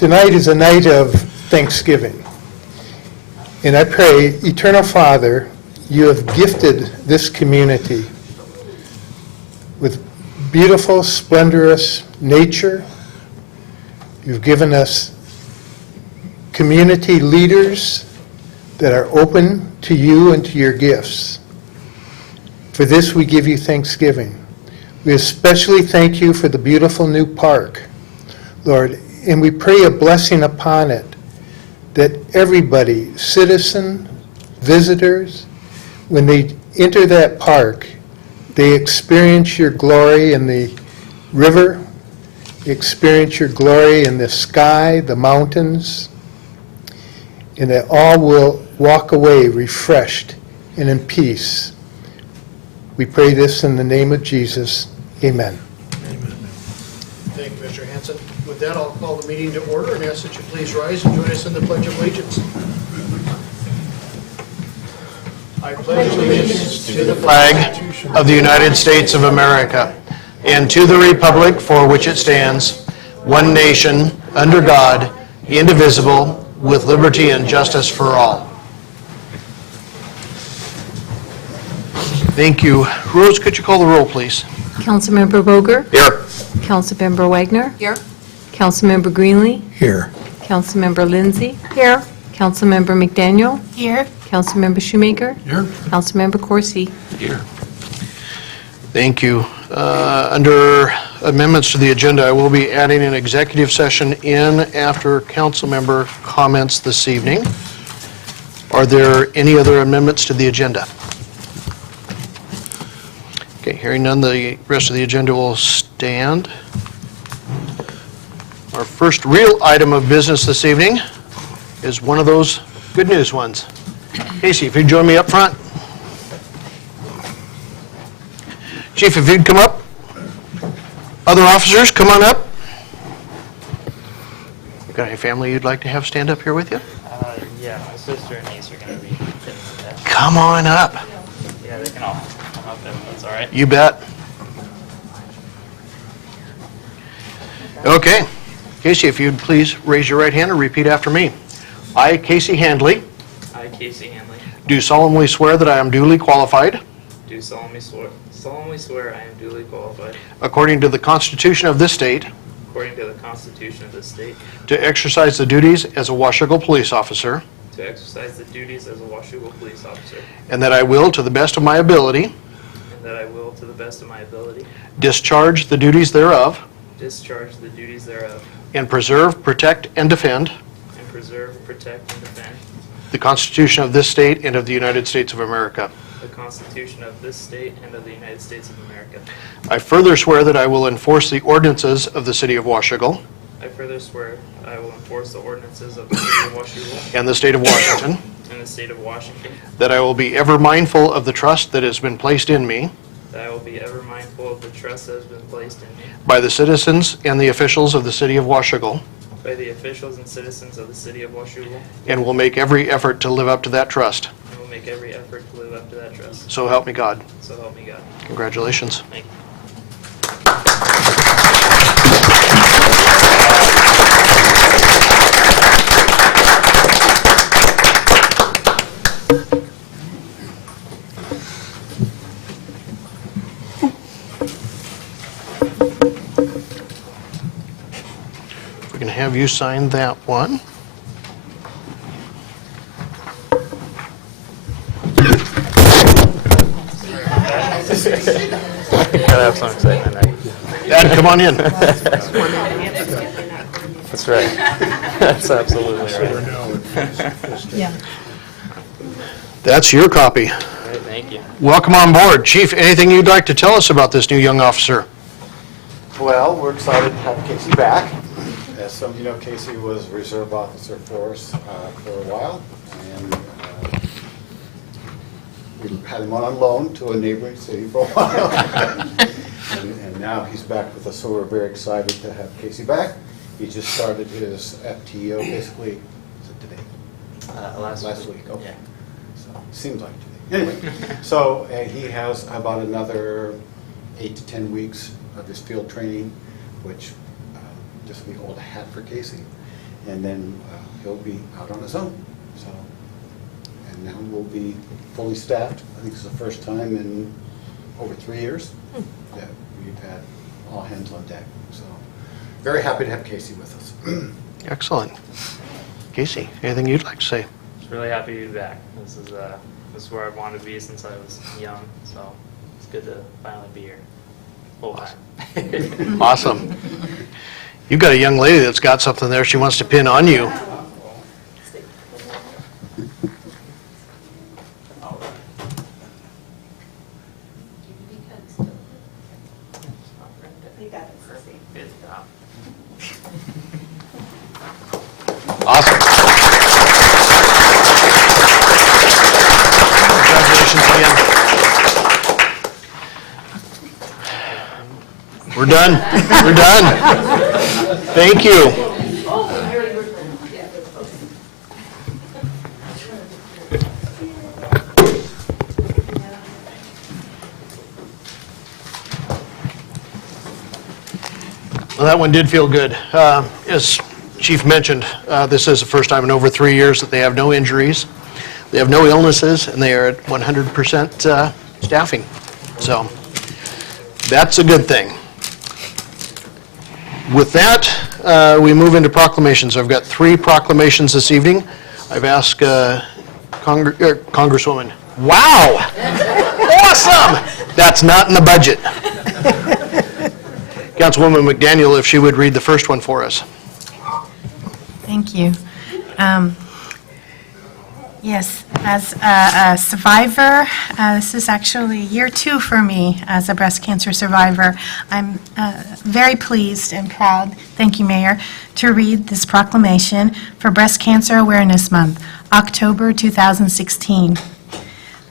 Tonight is a night of Thanksgiving. And I pray, Eternal Father, you have gifted this community with beautiful, splendorous nature. You've given us community leaders that are open to you and to your gifts. For this, we give you thanksgiving. We especially thank you for the beautiful new park, Lord, and we pray a blessing upon it, that everybody, citizen, visitors, when they enter that park, they experience your glory in the river, experience your glory in the sky, the mountains, and that all will walk away refreshed and in peace. We pray this in the name of Jesus. Amen. Thank you, Mr. Hanson. With that, I'll call the meeting to order and ask that you please rise and join us in the Pledge of Allegiance. I pledge allegiance to the flag of the United States of America and to the republic for which it stands, one nation, under God, indivisible, with liberty and justice for all. Thank you. Rose, could you call the roll, please? Councilmember Boger? Here. Councilmember Wagner? Here. Councilmember Greenlee? Here. Councilmember Lindsay? Here. Councilmember McDaniel? Here. Councilmember Shoemaker? Here. Councilmember Corsi? Here. Thank you. Under amendments to the agenda, I will be adding an executive session in after council member comments this evening. Are there any other amendments to the agenda? Okay, hearing none, the rest of the agenda will stand. Our first real item of business this evening is one of those good news ones. Casey, if you'd join me up front. Chief, if you'd come up. Other officers, come on up. You got any family you'd like to have stand up here with you? Yeah, my sister and niece are going to be fitting to death. Come on up. Yeah, they can all come up if that's all right. You bet. Okay. Casey, if you'd please raise your right hand and repeat after me. I, Casey Handley, I, Casey Hanley, do solemnly swear that I am duly qualified, do solemnly swear I am duly qualified, according to the Constitution of this state, according to the Constitution of this state, to exercise the duties as a Washougal police officer, to exercise the duties as a Washougal police officer, and that I will, to the best of my ability, and that I will, to the best of my ability, discharge the duties thereof, discharge the duties thereof, and preserve, protect, and defend and preserve, protect, and defend the Constitution of this state and of the United States of America. the Constitution of this state and of the United States of America. I further swear that I will enforce the ordinances of the City of Washougal I further swear I will enforce the ordinances of the City of Washougal and the State of Washington, and the State of Washington, that I will be ever mindful of the trust that has been placed in me that I will be ever mindful of the trust that has been placed in me by the citizens and the officials of the City of Washougal, by the officials and citizens of the City of Washougal, and will make every effort to live up to that trust. and will make every effort to live up to that trust. So help me God. So help me God. Congratulations. Thank you. We're going to have you sign that one. Gotta have some excitement, right? Dad, come on in. That's right. That's absolutely right. Yeah. That's your copy. All right, thank you. Welcome on board. Chief, anything you'd like to tell us about this new young officer? Well, we're excited to have Casey back. As some of you know, Casey was a reserve officer for us for a while, and we had him on loan to a neighboring city for a while. And now he's back with us, so we're very excited to have Casey back. He just started his FTO basically, is it today? Last week, okay. Yeah. So, seems like today. Anyway, so he has about another 8 to 10 weeks of his field training, which this will be old hat for Casey. and then he'll be out on his own. So, and now we'll be fully staffed. I think it's the first time in over 3 years that we've had all hands on deck. So, very happy to have Casey with us. Excellent. Casey, anything you'd like to say? Just really happy to be back. This is where I've wanted to be since I was young, so it's good to finally be here. Full time. Awesome. You've got a young lady that's got something there she wants to pin on you. Good job. Awesome. Congratulations again. We're done. We're done. Thank you. Well, that one did feel good. As Chief mentioned, this is the first time in over 3 years that they have no injuries, they have no illnesses, and they are at 100% staffing. So that's a good thing. With that, we move into proclamations. I've got 3 proclamations this evening. I've asked Congresswoman. Wow! Awesome! That's not in the budget. Councilwoman McDaniel, if she would read the first one for us. Thank you. Yes, as a survivor, this is actually year 2 for me as a breast cancer survivor. I'm very pleased and proud, thank you, Mayor, to read this proclamation for Breast Cancer Awareness Month, October 2016.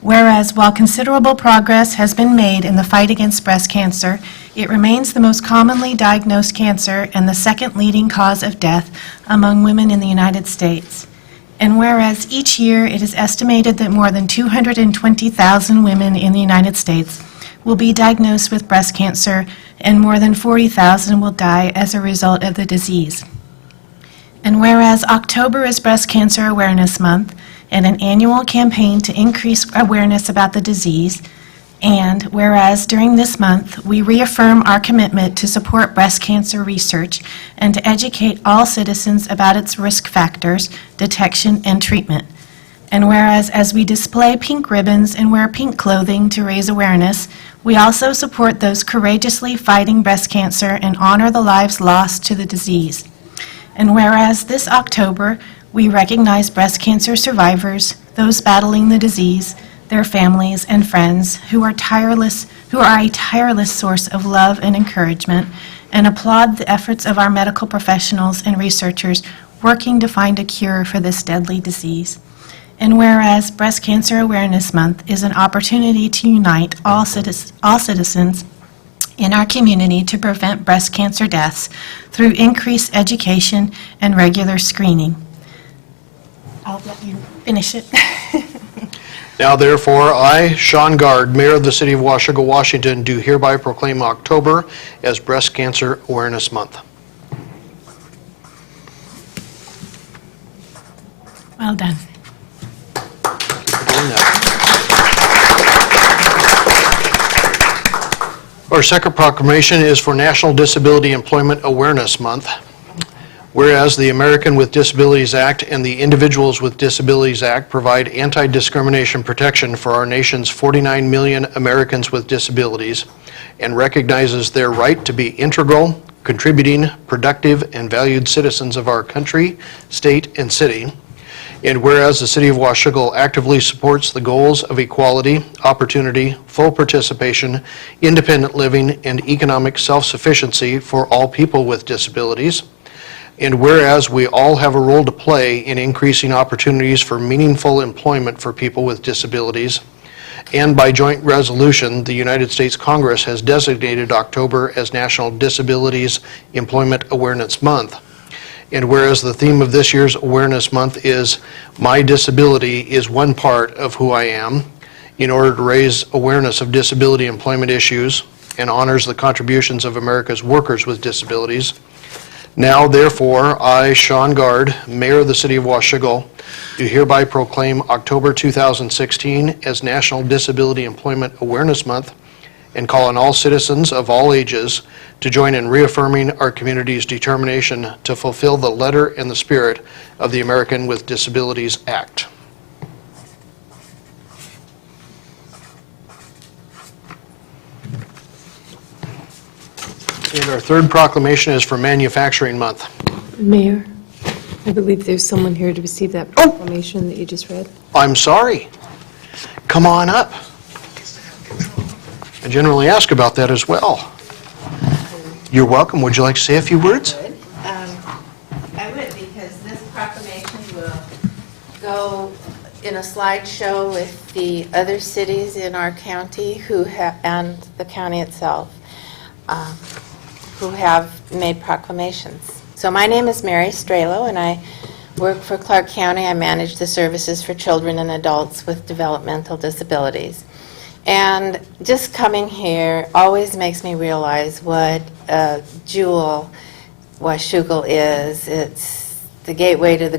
Whereas while considerable progress has been made in the fight against breast cancer, it remains the most commonly diagnosed cancer and the second leading cause of death among women in the United States. And whereas each year it is estimated that more than 220,000 women in the United States will be diagnosed with breast cancer and more than 40,000 will die as a result of the disease. And whereas October is Breast Cancer Awareness Month and an annual campaign to increase awareness about the disease, and whereas during this month we reaffirm our commitment to support breast cancer research and to educate all citizens about its risk factors, detection, and treatment. And whereas as we display pink ribbons and wear pink clothing to raise awareness, we also support those courageously fighting breast cancer and honor the lives lost to the disease. And whereas this October, we recognize breast cancer survivors, those battling the disease, their families and friends who are a tireless source of love and encouragement, and applaud the efforts of our medical professionals and researchers working to find a cure for this deadly disease. And whereas Breast Cancer Awareness Month is an opportunity to unite all citizens in our community to prevent breast cancer deaths through increased education and regular screening. I'll let you finish it. Now therefore, I, Sean Gard, Mayor of the City of Washougal, Washington, do hereby proclaim October as Breast Cancer Awareness Month. Well done. Doing that. Our second proclamation is for National Disability Employment Awareness Month. Whereas the American with Disabilities Act and the Individuals with Disabilities Act provide anti-discrimination protection for our nation's 49 million Americans with disabilities and recognizes their right to be integral, contributing, productive, and valued citizens of our country, state, and city. And whereas the City of Washougal actively supports the goals of equality, opportunity, full participation, independent living, and economic self-sufficiency for all people with disabilities. And whereas we all have a role to play in increasing opportunities for meaningful employment for people with disabilities, and by joint resolution, the United States Congress has designated October as National Disabilities Employment Awareness Month. And whereas the theme of this year's Awareness Month is "My Disability is One Part of Who I Am," in order to raise awareness of disability employment issues and honors the contributions of America's workers with disabilities. Now, therefore, I, Sean Gard, Mayor of the City of Washougal, do hereby proclaim October 2016 as National Disability Employment Awareness Month and call on all citizens of all ages to join in reaffirming our community's determination to fulfill the letter and the spirit of the American with Disabilities Act. And our third proclamation is for Manufacturing Month. Mayor, I believe there's someone here to receive that proclamation that you just read. I'm sorry. Come on up. I generally ask about that as well. You're welcome. Would you like to say a few words? I would, because this proclamation will go in a slideshow with the other cities in our county who have, and the county itself, who have made proclamations. So my name is Mary Strelo, and I work for Clark County. I manage the services for children and adults with developmental disabilities. And just coming here always makes me realize what a jewel Washougal is. It's the gateway to the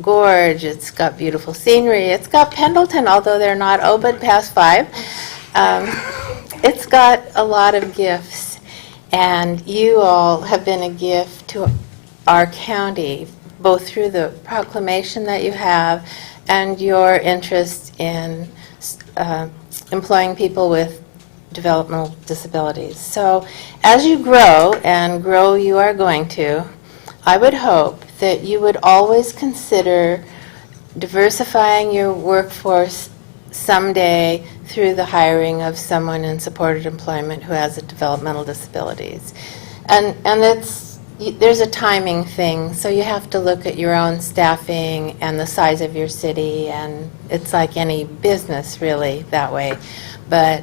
gorge. It's got beautiful scenery. It's got Pendleton, although they're not open past 5. It's got a lot of gifts. And you all have been a gift to our county, both through the proclamation that you have and your interest in employing people with developmental disabilities. So as you grow, and grow you are going to, I would hope that you would always consider diversifying your workforce someday through the hiring of someone in supported employment who has a developmental disabilities. And there's a timing thing, so you have to look at your own staffing and the size of your city, and it's like any business really that way. But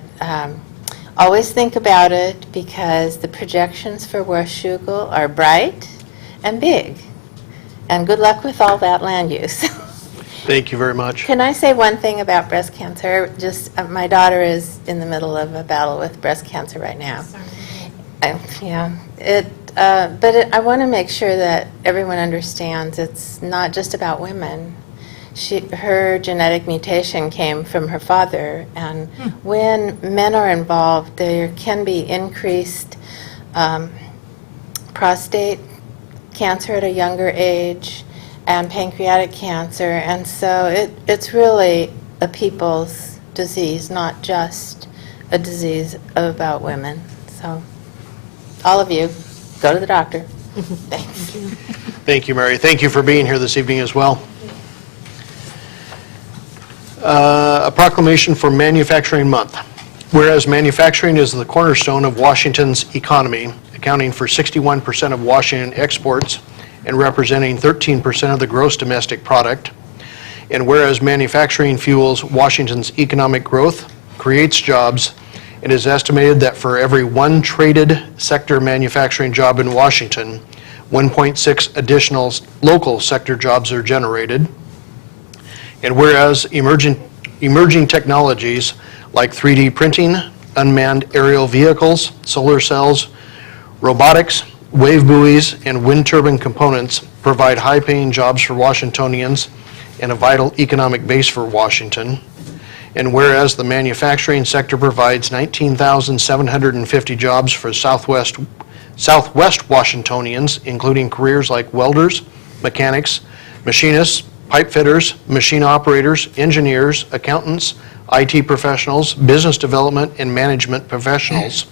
always think about it, because the projections for Washougal are bright and big. And good luck with all that land use. Thank you very much. Can I say one thing about breast cancer? Just, my daughter is in the middle of a battle with breast cancer right now. I want to make sure that everyone understands it's not just about women. Her genetic mutation came from her father, and when men are involved, there can be increased prostate cancer at a younger age and pancreatic cancer, and so it's really a people's disease, not just a disease about women. So all of you, go to the doctor. Thanks. Thank you, Mary. Thank you for being here this evening as well. A proclamation for Manufacturing Month. Whereas manufacturing is the cornerstone of Washington's economy, accounting for 61% of Washington exports and representing 13% of the gross domestic product. And whereas manufacturing fuels Washington's economic growth, creates jobs, it is estimated that for every one traded sector manufacturing job in Washington, 1.6 additional local sector jobs are generated. And whereas emerging technologies like 3D printing, unmanned aerial vehicles, solar cells, robotics, wave buoys, and wind turbine components provide high-paying jobs for Washingtonians and a vital economic base for Washington. And whereas the manufacturing sector provides 19,750 jobs for Southwest Washingtonians, including careers like welders, mechanics, machinists, pipe fitters, machine operators, engineers, accountants, IT professionals, business development, and management professionals.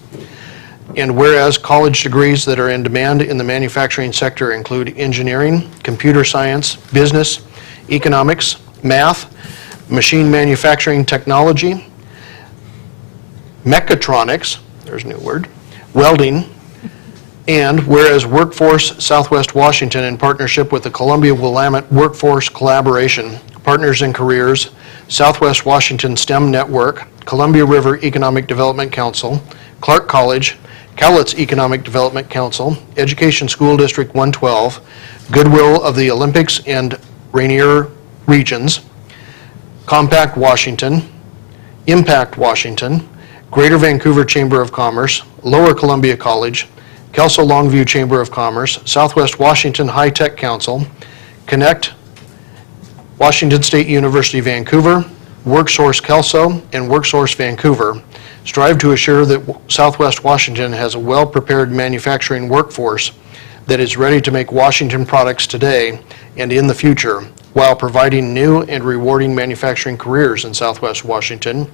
And whereas college degrees that are in demand in the manufacturing sector include engineering, computer science, business, economics, math, machine manufacturing technology, mechatronics, there's a new word, welding, and whereas Workforce Southwest Washington, in partnership with the Columbia-Willamette Workforce Collaboration, Partners in Careers, Southwest Washington STEM Network, Columbia River Economic Development Council, Clark College, Cowlitz Economic Development Council, Education School District 112, Goodwill of the Olympics and Rainier Regions, Compact Washington, Impact Washington, Greater Vancouver Chamber of Commerce, Lower Columbia College, Kelso Longview Chamber of Commerce, Southwest Washington High Tech Council, Connect, Washington State University Vancouver, WorkSource Kelso, and WorkSource Vancouver strive to assure that Southwest Washington has a well-prepared manufacturing workforce that is ready to make Washington products today and in the future, while providing new and rewarding manufacturing careers in Southwest Washington.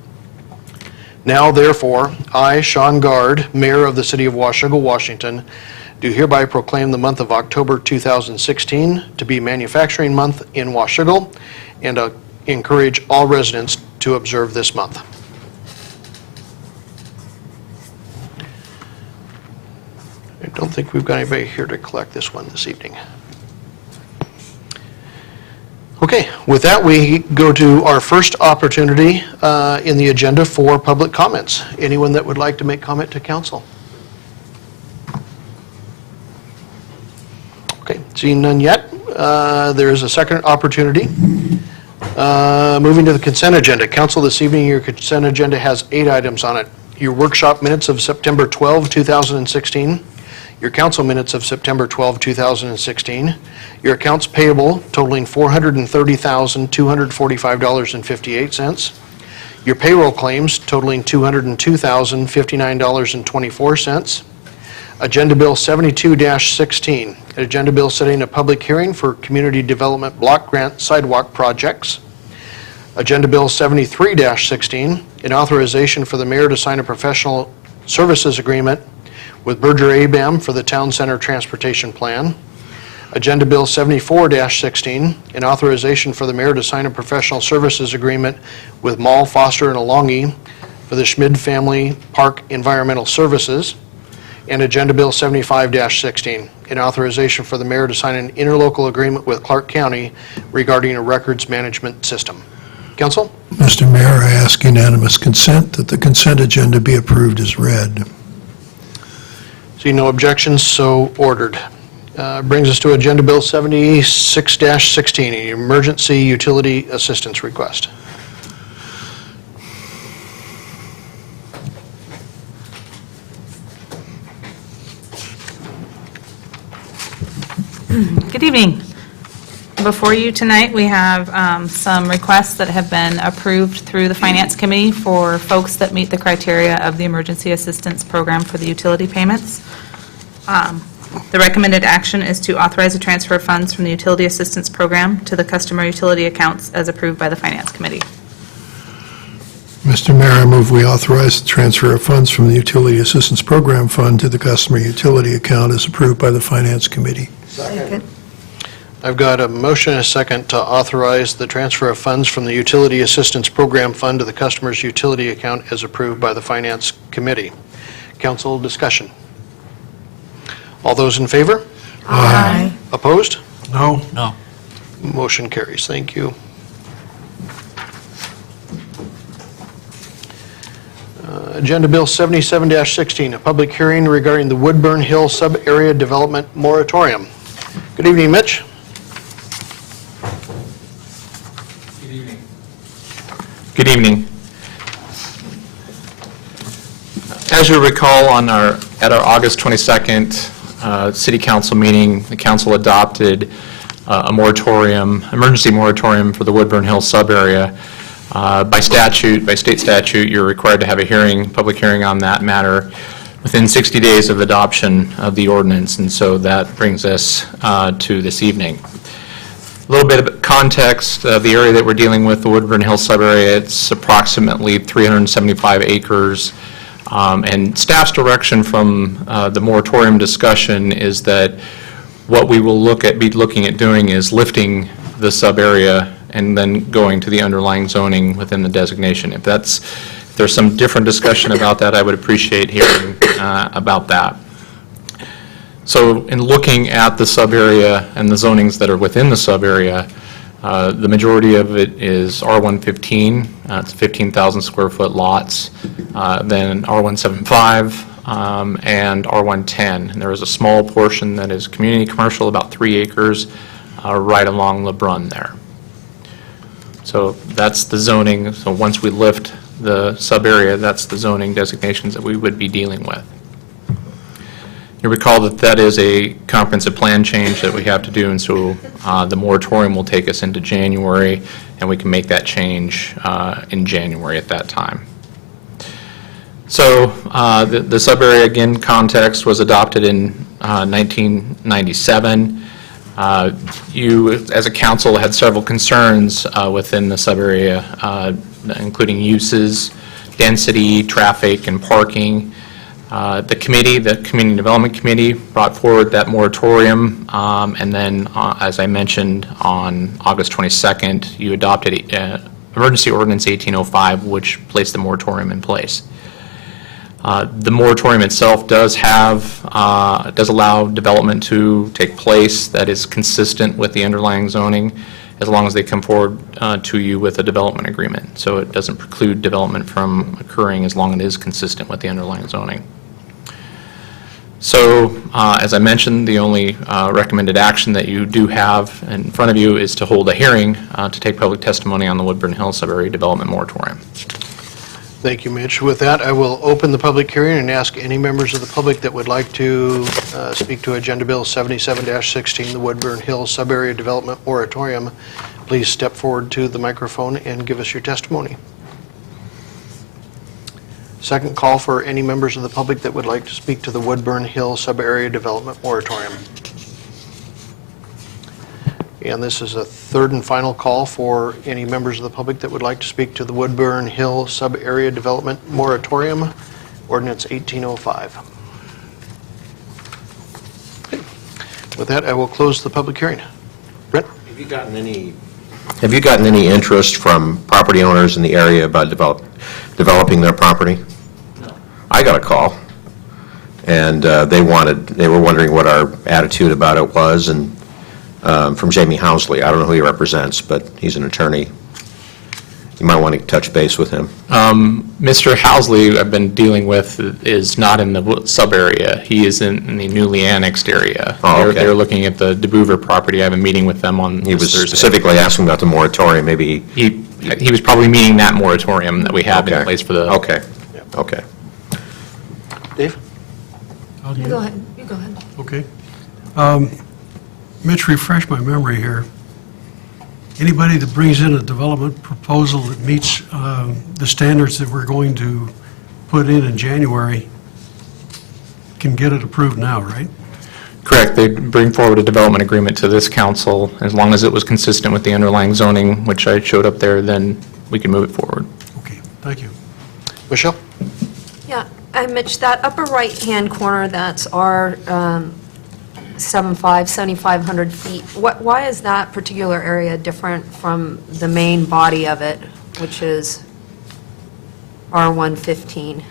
Now, therefore, I, Sean Guard, Mayor of the City of Washougal, Washington, do hereby proclaim the month of October 2016 to be Manufacturing Month in Washougal, and encourage all residents to observe this month. I don't think we've got anybody here to collect this one this evening. Okay, with that, we go to our first opportunity in the agenda for public comments. Anyone that would like to make comment to council? Okay, seeing none yet, there is a second opportunity. Moving to the consent agenda. Council, this evening, your consent agenda has 8 items on it. Your workshop minutes of September 12, 2016. Your council minutes of September 12, 2016, your accounts payable totaling $430,245.58, your payroll claims totaling $202,059.24, Agenda Bill 72-16, an agenda bill setting a public hearing for community development block grant sidewalk projects, Agenda Bill 73-16, an authorization for the mayor to sign a professional services agreement with Berger ABAM for the Town Center Transportation Plan. Agenda Bill 74-16, an authorization for the mayor to sign a professional services agreement with Mall, Foster, and Alongi for the Schmid Family Park Environmental Services. And Agenda Bill 75-16, an authorization for the mayor to sign an interlocal agreement with Clark County regarding a records management system. Council? Mr. Mayor, I ask unanimous consent that the consent agenda be approved as read. See no objections, so ordered. Brings us to Agenda Bill 76-16, an emergency utility assistance request. Good evening. Before you tonight, we have some requests that have been approved through the Finance Committee for folks that meet the criteria of the Emergency Assistance Program for the utility payments. The recommended action is to authorize a transfer of funds from the Utility Assistance Program to the customer utility accounts as approved by the Finance Committee. Mr. Mayor, I move we authorize the transfer of funds from the Utility Assistance Program Fund to the customer utility account as approved by the Finance Committee. Second. I've got a motion and a second to authorize the transfer of funds from the Utility Assistance Program Fund to the customer's utility account as approved by the Finance Committee. Council discussion. All those in favor? Aye. Opposed? No. No. Motion carries. Thank you. Agenda Bill 77-16, a public hearing regarding the Woodburn Hill Sub-Area Development Moratorium. Good evening, Mitch. Good evening. As you recall, at our August 22nd City Council meeting, the council adopted a moratorium, emergency moratorium for the Woodburn Hill sub-area. By state statute, you're required to have a hearing, public hearing on that matter within 60 days of adoption of the ordinance, and so that brings us to this evening. A little bit of context of the area that we're dealing with, the Woodburn Hill sub-area. It's approximately 375 acres, and staff's direction from the moratorium discussion is that what we will be looking at doing is lifting the sub-area and then going to the underlying zoning within the designation. If there's some different discussion about that, I would appreciate hearing about that. So in looking at the sub-area and the zonings that are within the sub-area, the majority of it is R115, it's 15,000 square foot lots, then R175, and R110. And there is a small portion that is community commercial, about 3 acres, right along LeBrun there. So that's the zoning. So once we lift the sub-area, that's the zoning designations that we would be dealing with. You recall that that is a comprehensive plan change that we have to do, and so the moratorium will take us into January, and we can make that change in January at that time. So the sub-area, again, context was adopted in 1997. You, as a council, had several concerns within the sub-area, including uses, density, traffic, and parking. The Community Development Committee, brought forward that moratorium, and then, as I mentioned, on August 22nd, you adopted Emergency Ordinance 1805, which placed the moratorium in place. The moratorium itself does allow development to take place that is consistent with the underlying zoning, as long as they come forward to you with a development agreement. So it doesn't preclude development from occurring as long as it is consistent with the underlying zoning. So, as I mentioned, the only recommended action that you do have in front of you is to hold a hearing to take public testimony on the Woodburn Hills Sub-Area Development Moratorium. Thank you, Mitch. With that, I will open the public hearing and ask any members of the public that would like to speak to Agenda Bill 77-16, the Woodburn Hills Sub-Area Development Moratorium, please step forward to the microphone and give us your testimony. Second call for any members of the public that would like to speak to the Woodburn Hills Sub-Area Development Moratorium. And this is a third and final call for any members of the public that would like to speak to the Woodburn Hill Sub-Area Development Moratorium, Ordinance 1805. With that, I will close the public hearing. Brent? Have you gotten any interest from property owners in the area about developing their property? No. I got a call, and they were wondering what our attitude about it was, and from Jamie Housley. I don't know who he represents, but he's an attorney. You might want to touch base with him. Mr. Housley, I've been dealing with, is not in the sub-area. He is in the newly annexed area. Oh, okay. They're looking at the DeBoover property. I have a meeting with them on He this was Thursday. specifically asking about the moratorium, maybe. He was probably meaning that moratorium that we have in Okay. place for the... Okay, okay. Dave? You go ahead, you go ahead. Okay. Mitch, refresh my memory here. Anybody that brings in a development proposal that meets the standards that we're going to put in January can get it approved now, right? Correct. They bring forward a development agreement to this council. As long as it was consistent with the underlying zoning, which I showed up there, then we can move it forward. Okay, thank you. Michelle? Yeah, and Mitch, that upper right-hand corner, that's our 7,500 feet. Why is that particular area different from the main body of it, which is R115?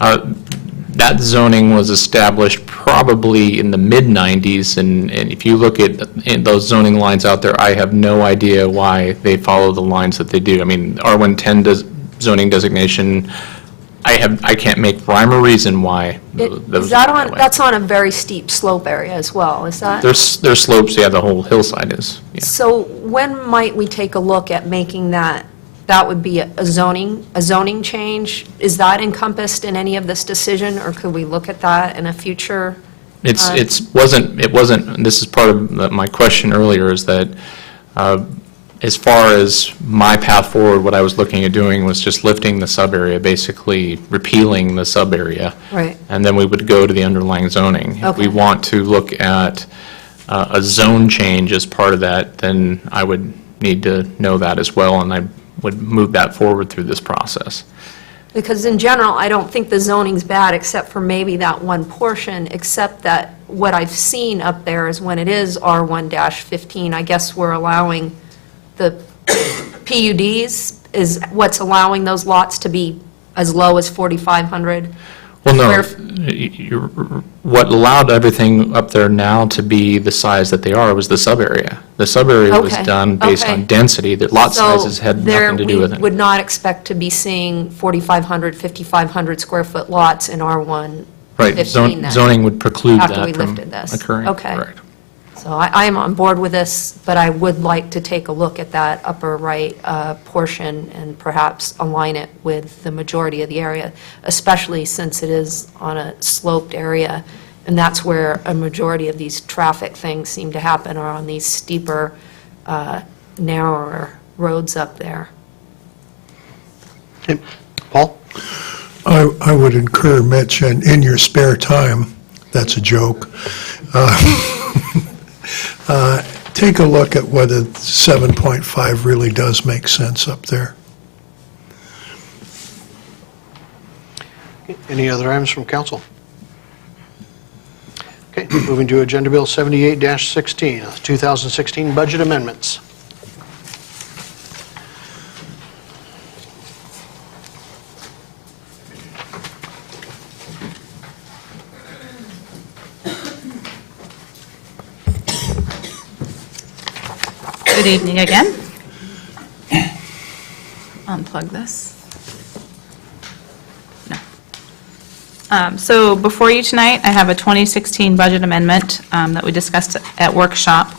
That zoning was established probably in the mid-'90s, and if you look at those zoning lines out there, I have no idea why they follow the lines that they do. I mean, R110 zoning designation, I can't make rhyme or reason why those Is that are on, that way. that's on a very steep slope area as well, is that? There's slopes, yeah, the whole hillside is, yeah. So when might we take a look at making that would be a zoning change? Is that encompassed in any of this decision, or could we look at that in a future? It wasn't, this is part of my question earlier, is that as far as my path forward, what I was looking at doing was just lifting the sub-area, basically repealing the sub-area. Right. And then we would go to the underlying zoning. If we Okay. want to look at a zone change as part of that, then I would need to know that as well, and I would move that forward through this process. Because in general, I don't think the zoning's bad, except for maybe that one portion, except that what I've seen up there is when it is R1-15, I guess we're allowing the PUDs is what's allowing those lots to be as low as 4,500. Well, no, square what allowed everything up there now to be the size that they are was the sub-area. The sub-area was Okay, done based okay. on density, that lot sizes had nothing to do with So it. we would not expect to be seeing 4,500, 5,500 square foot lots in R1-15 Right, then? zoning would preclude After that we from lifted this. occurring. Okay. Correct. So I am on board with this, but I would like to take a look at that upper right portion and perhaps align it with the majority of the area, especially since it is on a sloped area And that's where a majority of these traffic things seem to happen, are on these steeper, narrower roads up there. Okay. Paul? I would encourage Mitch, and in your spare time, that's a joke, take a look at whether 7.5 really does make sense up there. Any other items from council? Okay, moving to Agenda Bill 78-16, 2016 budget amendments. Good evening again. Unplug this. No. So before you tonight, I have a 2016 budget amendment that we discussed at workshop,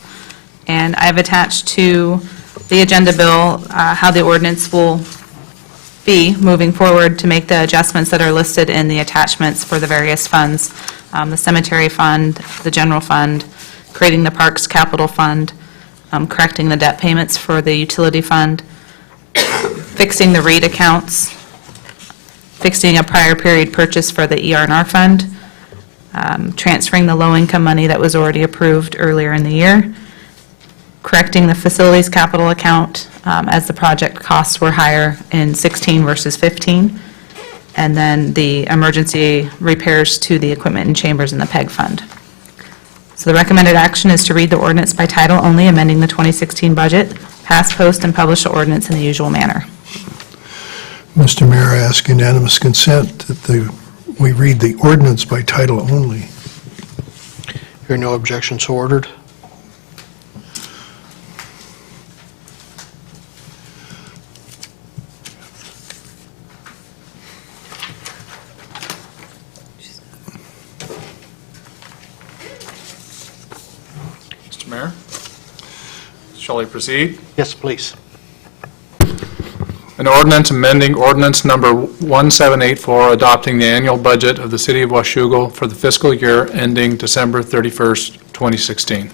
and I've attached to the agenda bill how the ordinance will be moving forward to make the adjustments that are listed in the attachments for the various funds, the cemetery fund, the general fund, creating the parks capital fund, correcting the debt payments for the utility fund, fixing the REIT accounts, fixing a prior period purchase for the ER&R fund, transferring the low-income money that was already approved earlier in the year, correcting the facilities capital account as the project costs were higher in 16 versus 15, and then the emergency repairs to the equipment and chambers in the PEG fund. So the recommended action is to read the ordinance by title only, amending the 2016 budget, pass, post, and publish the ordinance in the usual manner. Mr. Mayor, I ask unanimous consent that we read the ordinance by title only. Hearing no objection, so ordered. Mr. Mayor, shall we proceed? Yes, please. An ordinance amending ordinance number 1784, adopting the annual budget of the City of Washougal for the fiscal year ending December 31st, 2016.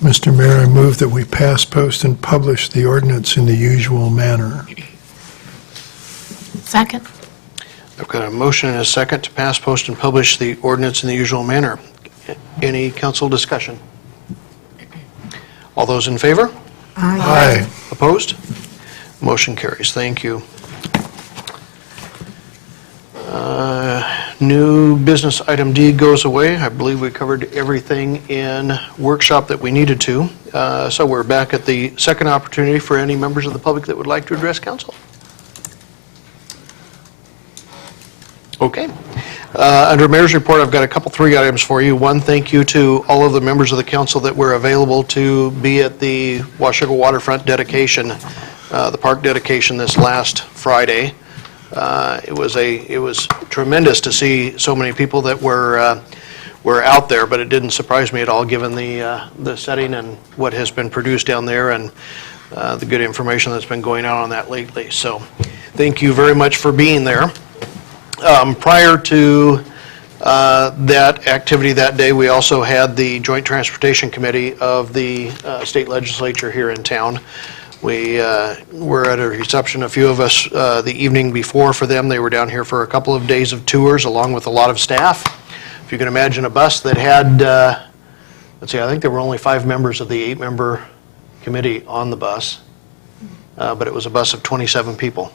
Mr. Mayor, I move that we pass, post, and publish the ordinance in the usual manner. Second? I've got a motion and a second to pass, post, and publish the ordinance in the usual manner. Any council discussion? All those in favor? Aye. Opposed? Motion carries. Thank you. New business item D goes away. I believe we covered everything in workshop that we needed to. So we're back at the second opportunity for any members of the public that would like to address council. Okay. Under Mayor's Report, I've got three items for you. One, thank you to all of the members of the council that were available to be at the Washougal Waterfront dedication, the park dedication this last Friday. It was tremendous to see so many people that were out there, but it didn't surprise me at all given the setting and what has been produced down there and the good information that's been going out on that lately. So thank you very much for being there. Prior to that activity that day, we also had the Joint Transportation Committee of the state legislature here in town. We were at a reception, a few of us, the evening before for them. They were down here for a couple of days of tours along with a lot of staff. If you can imagine a bus that had, let's see, I think there were only 5 members of the 8-member committee on the bus, but it was a bus of 27 people.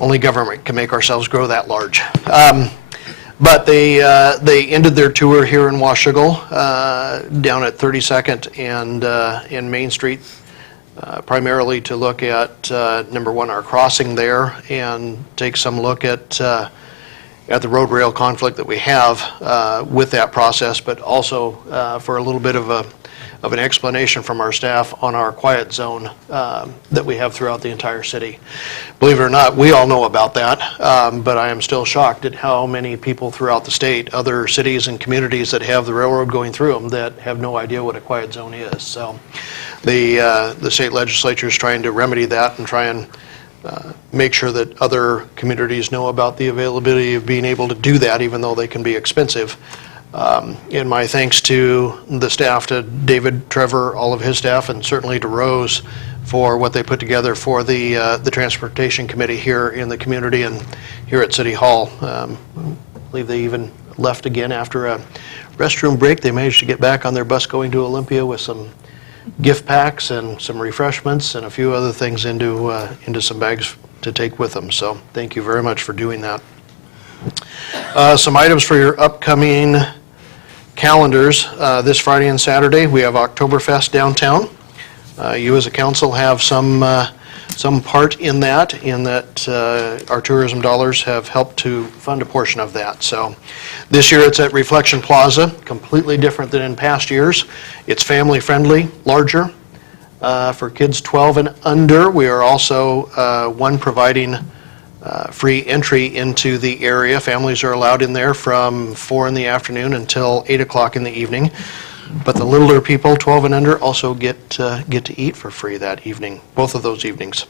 Only government can make ourselves grow that large. But they ended their tour here in Washougal, down at 32nd and in Main Street, primarily to look at, number one, our crossing there and take some look at the road rail conflict that we have with that process, but also for a little bit of an explanation from our staff on our quiet zone that we have throughout the entire city. Believe it or not, we all know about that, but I am still shocked at how many people throughout the state, other cities and communities that have the railroad going through them, that have no idea what a quiet zone is. So the state legislature is trying to remedy that and try and make sure that other communities know about the availability of being able to do that, even though they can be expensive. And my thanks to the staff, to David, Trevor, all of his staff, and certainly to Rose for what they put together for the Transportation Committee here in the community and here at City Hall. I believe they even left again after a restroom break. They managed to get back on their bus going to Olympia with some gift packs and some refreshments and a few other things into some bags to take with them. So thank you very much for doing that. Some items for your upcoming calendars. This Friday and Saturday, we have Oktoberfest downtown. You as a council have some part in that, our tourism dollars have helped to fund a portion of that. So this year it's at Reflection Plaza, completely different than in past years. It's family friendly, larger. For kids 12 and under, we are also providing free entry into the area. Families are allowed in there from 4 in the afternoon until 8 o'clock in the evening. But the littler people, 12 and under, also get to eat for free that evening, both of those evenings.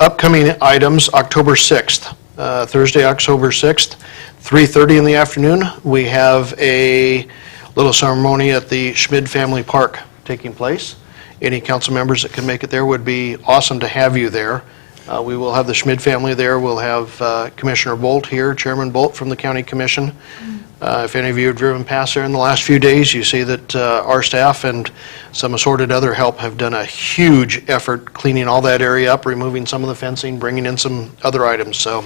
Upcoming items, October 6th, Thursday, October 6th, 3:30 in the afternoon, we have a little ceremony at the Schmid Family Park taking place. Any council members that can make it there, would be awesome to have you there. We will have the Schmid family there. We'll have Commissioner Bolt here, Chairman Bolt from the County Commission. If any of you have driven past there in the last few days, you see that our staff and some assorted other help have done a huge effort cleaning all that area up, removing some of the fencing, bringing in some other items. So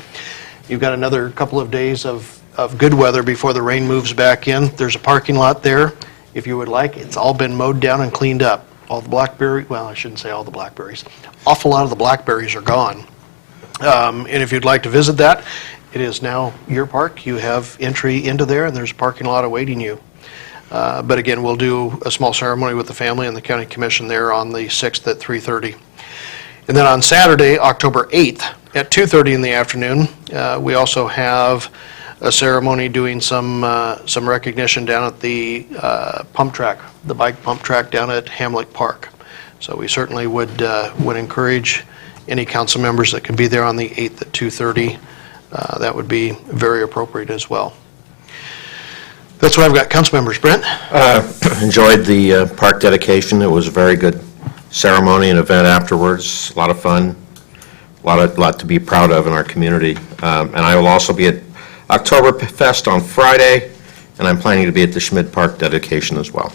you've got another couple of days of good weather before the rain moves back in. There's a parking lot there. If you would like, it's all been mowed down and cleaned up. All the blackberry, well, I shouldn't say all the blackberries. Awful lot of the blackberries are gone. And if you'd like to visit that, it is now your park. You have entry into there, and there's a parking lot awaiting you. But again, we'll do a small ceremony with the family and the county commission there on the 6th at 3:30. And then on Saturday, October 8th at 2:30 in the afternoon, we also have a ceremony doing some recognition down at the pump track, the bike pump track down at Hamlet Park. So we certainly would encourage any council members that can be there on the 8th at 2:30. That would be very appropriate as well. That's what I've got. Council members, Brent? Enjoyed the park dedication. It was a very good ceremony and event afterwards. A lot of fun, a lot to be proud of in our community. And I will also be at Oktoberfest on Friday, and I'm planning to be at the Schmid Park dedication as well.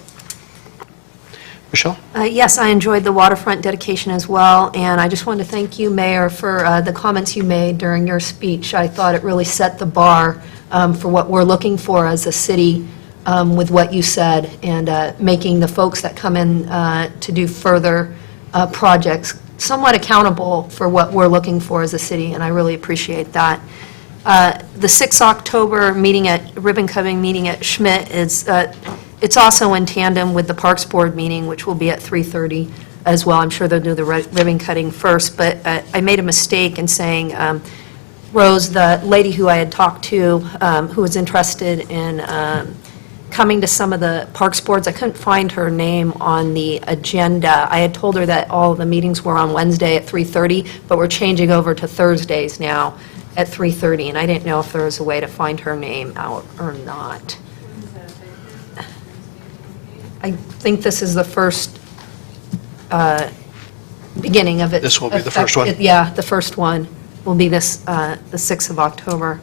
Michelle? Yes, I enjoyed the waterfront dedication as well, and I just wanted to thank you, Mayor, for the comments you made during your speech. I thought it really set the bar for what we're looking for as a city with what you said, and making the folks that come in to do further projects somewhat accountable for what we're looking for as a city, and I really appreciate that. The 6 October meeting ribbon cutting meeting at Schmidt is, it's also in tandem with the Parks Board meeting, which will be at 3:30 as well. I'm sure they'll do the ribbon cutting first, but I made a mistake in saying, Rose, the lady who I had talked to, who was interested in coming to some of the Parks Boards, I couldn't find her name on the agenda. I had told her that all of the meetings were on Wednesday at 3:30, but we're changing over to Thursdays now at 3:30, and I didn't know if there was a way to find her name out or not. I think this is the first beginning of it. This will be the first one? Yeah, the first one will be this, the 6th of October.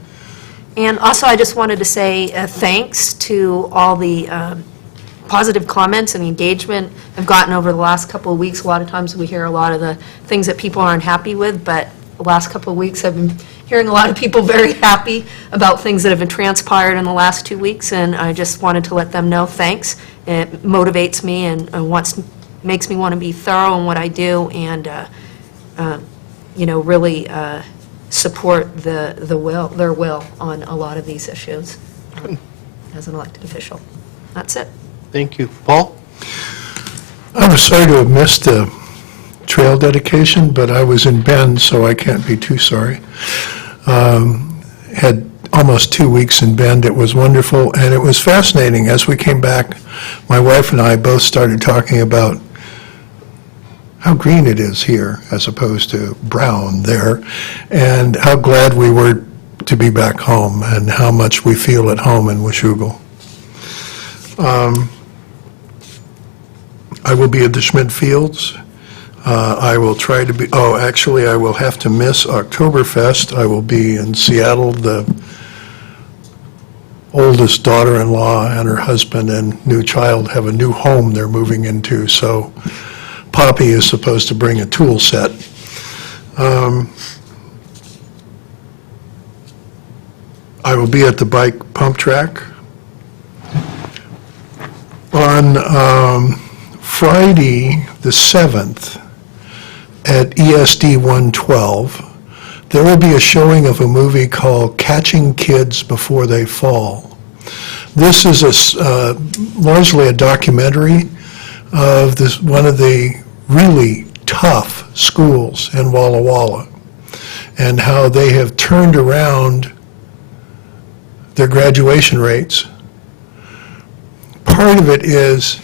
And also, I just wanted to say thanks to all the positive comments and engagement I've gotten over the last couple of weeks. A lot of times we hear a lot of the things that people aren't happy with, but the last couple of weeks I've been hearing a lot of people very happy about things that have been transpired in the last 2 weeks, and I just wanted to let them know thanks. It motivates me and makes me want to be thorough in what I do, and really support their will on a lot of these issues as an elected official. That's it. Thank you. Paul? I was sorry to have missed the trail dedication, but I was in Bend, so I can't be too sorry. Had almost 2 weeks in Bend. It was wonderful, and it was fascinating. As we came back, my wife and I both started talking about how green it is here as opposed to brown there, and how glad we were to be back home and how much we feel at home in Washougal. I will be at the Schmidt Fields. I will try to be, actually, I will have to miss Oktoberfest. I will be in Seattle. The oldest daughter-in-law and her husband and new child have a new home they're moving into, so Poppy is supposed to bring a tool set. I will be at the bike pump track. On Friday, the 7th, at ESD 112, there will be a showing of a movie called Catching Kids Before They Fall. This is largely a documentary of one of the really tough schools in Walla Walla and how they have turned around their graduation rates. Part of it is,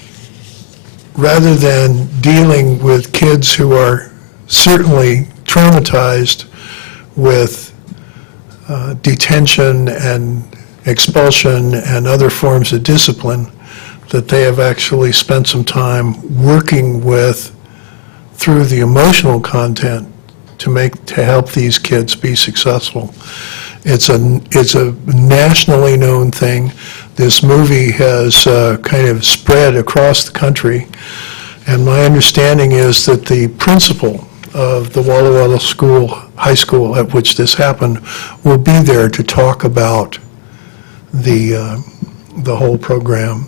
rather than dealing with kids who are certainly traumatized with detention and expulsion and other forms of discipline, that they have actually spent some time working with, through the emotional content, to help these kids be successful. It's a nationally known thing. This movie has kind of spread across the country, and my understanding is that the principal of the Walla Walla high school at which this happened will be there to talk about the whole program.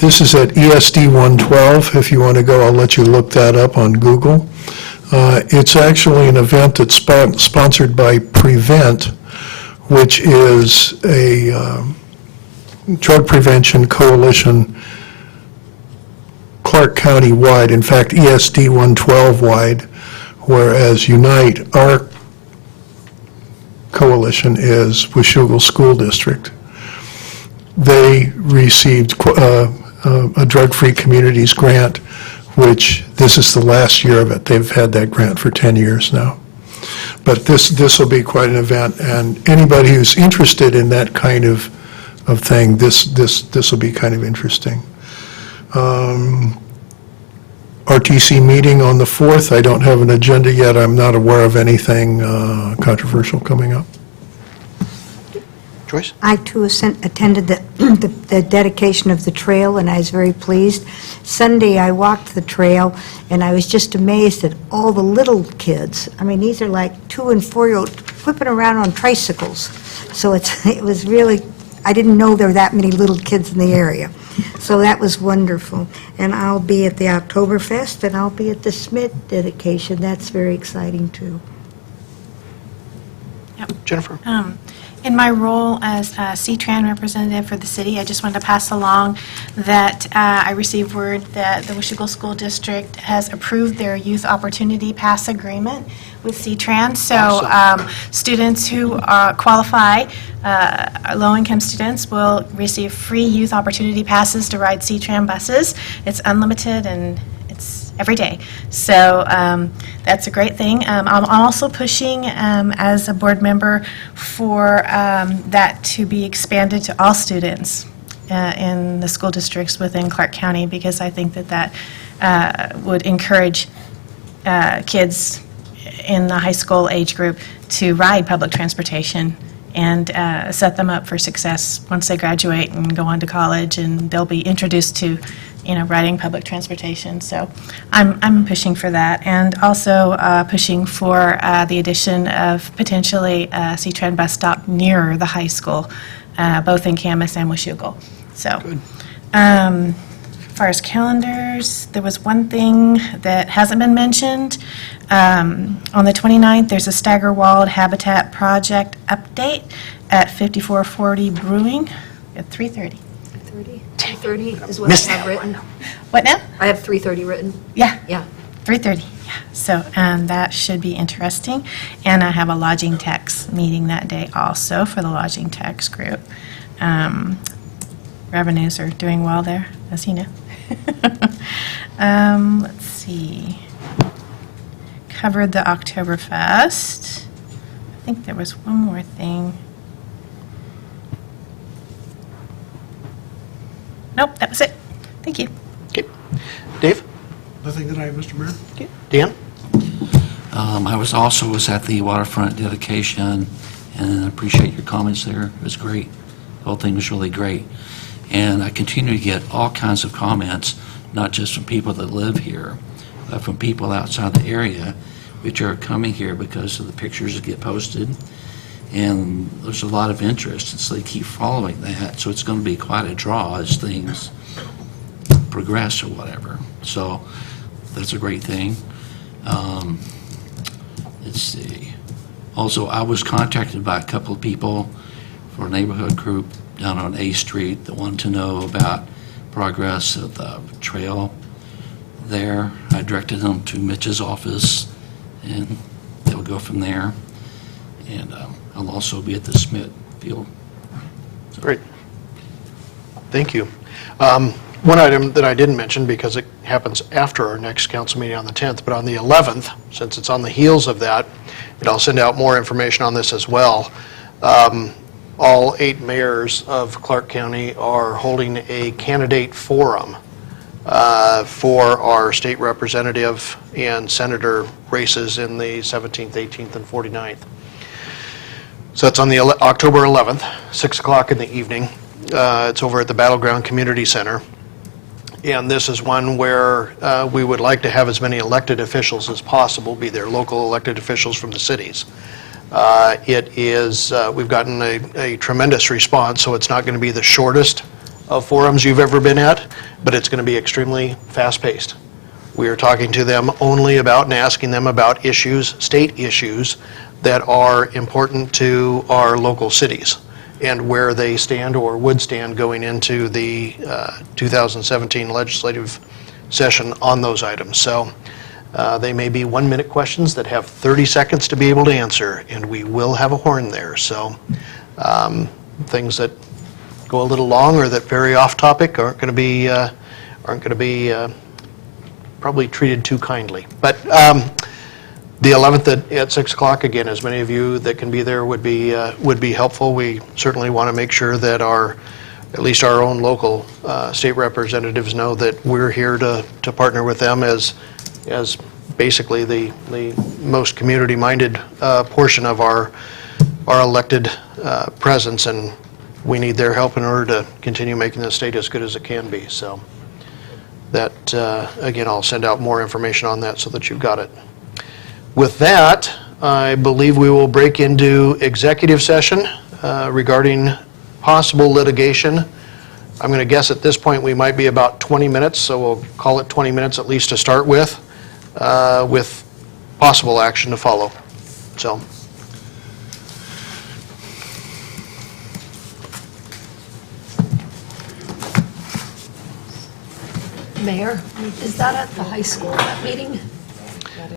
This is at ESD 112. If you want to go, I'll let you look that up on Google. It's actually an event that's sponsored by Prevent, which is a drug prevention coalition Clark County wide, in fact ESD 112 wide, whereas Unite, our coalition, is Washougal School District. They received a Drug-Free Communities grant, which this is the last year of it. They've had that grant for 10 years now. But this will be quite an event, and anybody who's interested in that kind of thing, this will be kind of interesting. RTC meeting on the 4th. I don't have an agenda yet. I'm not aware of anything controversial coming up. Joyce? I too attended the dedication of the trail, and I was very pleased. Sunday, I walked the trail, and I was just amazed at all the little kids. I mean, these are like 2- and 4-year-old whipping around on tricycles. So it was really, I didn't know there were that many little kids in the area. So that was wonderful. And I'll be at the Oktoberfest, and I'll be at the Schmidt dedication. That's very exciting, too. Jennifer? In my role as C-TRAN representative for the city, I just wanted to pass along that I received word that the Washougal School District has approved their Youth Opportunity Pass agreement with C-TRAN. So students who qualify, low-income students, will receive free Youth Opportunity Passes to ride C-TRAN buses. It's unlimited and it's every day. So that's a great thing. I'm also pushing as a board member for that to be expanded to all students in the school districts within Clark County, because I think that would encourage kids in the high school age group to ride public transportation and set them up for success once they graduate and go on to college, and they'll be introduced to riding public transportation. So I'm pushing for that, and also pushing for the addition of potentially a C-TRAN bus stop near the high school, both in Camas and Washougal. So as far as calendars, there was one thing that hasn't been mentioned. On the 29th, there's a Staggerwald Habitat Project update at 5440 Brewing at 3:30. 3:30 is what Missed I have written. What now? I have 3:30 written. Yeah. Yeah. 3:30, yeah. So that should be interesting. And I have a lodging tax meeting that day also for the lodging tax group. Revenues are doing well there, as you know. Let's see. Covered the Oktoberfest. I think there was one more thing. Nope, that was it. Thank you. Okay. Dave? Nothing tonight, Mr. Mayor? Okay. Dan? I was at the waterfront dedication, and I appreciate your comments there. It was great. The whole thing was really great. And I continue to get all kinds of comments, not just from people that live here, but from people outside the area, which are coming here because of the pictures that get posted. And there's a lot of interest, and so they keep following that. So it's going to be quite a draw as things progress or whatever. So that's a great thing. Let's see. Also, I was contacted by a couple of people for a neighborhood group down on A Street that wanted to know about progress of the trail there. I directed them to Mitch's office, and they'll go from there. And I'll also be at the Smith Field. Great. Thank you. One item that I didn't mention, because it happens after our next council meeting on the 10th, but on the 11th, since it's on the heels of that, and I'll send out more information on this as well, all 8 mayors of Clark County are holding a candidate forum for our state representative and senator races in the 17th, 18th, and 49th. So it's on the October 11th, 6 o'clock in the evening. It's over at the Battleground Community Center. And this is one where we would like to have as many elected officials as possible be there, local elected officials from the cities. We've gotten a tremendous response, so it's not going to be the shortest of forums you've ever been at, but it's going to be extremely fast-paced. We are talking to them only about and asking them about issues, state issues, that are important to our local cities and where they stand or would stand going into the 2017 legislative session on those items. So they may be 1-minute questions that have 30 seconds to be able to answer, and we will have a horn there. So things that go a little long or that vary off topic aren't going to be probably treated too kindly. But the 11th at 6 o'clock, again, as many of you that can be there would be helpful. We certainly want to make sure that at least our own local state representatives know that we're here to partner with them as basically the most community-minded portion of our elected presence, and we need their help in order to continue making the state as good as it can be. So that, again, I'll send out more information on that so that you've got it. With that, I believe we will break into executive session regarding possible litigation. I'm going to guess at this point we might be about 20 minutes, so we'll call it 20 minutes at least to start with possible action to follow. So. Mayor, is that at the high school, that meeting?